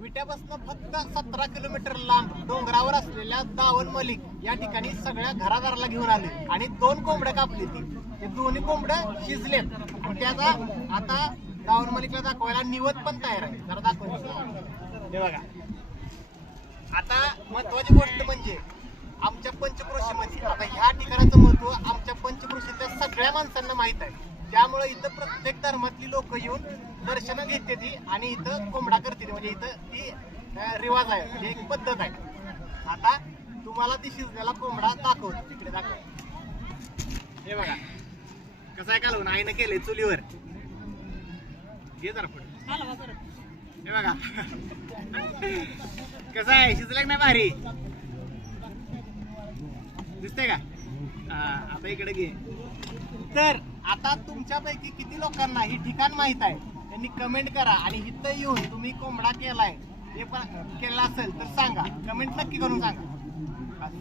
विट्यापासून फक्त सतरा किलोमीटर लांब डोंगरावर असलेल्या दावण मलिक या ठिकाणी सगळ्या घरादाराला घेऊन आले. आणि दोन कोंबड्या कापली ती. ते दोन्ही कोंबड्या शिजलेत. आणि त्याचा आता दावण मलिकला दाखवायला निवत पण तयार आहे. जरा दाखव हे बघा. आता महत्वाची गोष्ट म्हणजे आमच्या पंचक्रोशीमध्ये आता ह्या ठिकाणाचं महत्त्व आमच्या पंचक्रोशीतल्या सगळ्या माणसांना माहीत आहे. त्यामुळे इथं प्रत्येक धर्मातली लोक येऊन दर्शन घेते ती आणि इथं कोंबडा करते ती. म्हणजे इथं ती रिवाज आहे. म्हणजे एक पद्धत आहे. आता तुम्हाला ती शिजलेला कोंबडा दाखवतो. तिकडे दाखव. हे बघा. कसं आहे कालवून? आईनं केलंय चुलीवर. घे जरा पुढे. हे बघा. कसं आहे? शिजलं नाही भारी? दिसतंय का? आता इकडे घे. तर आता तुमच्यापैकी किती लोकांना ही ठिकाण माहीत आहे? त्यांनी कमेंट करा आणि इथं येऊन तुम्ही कोंबडा केलाय हे पण केला असेल तर सांगा. कमेंट नक्की करून सांगा.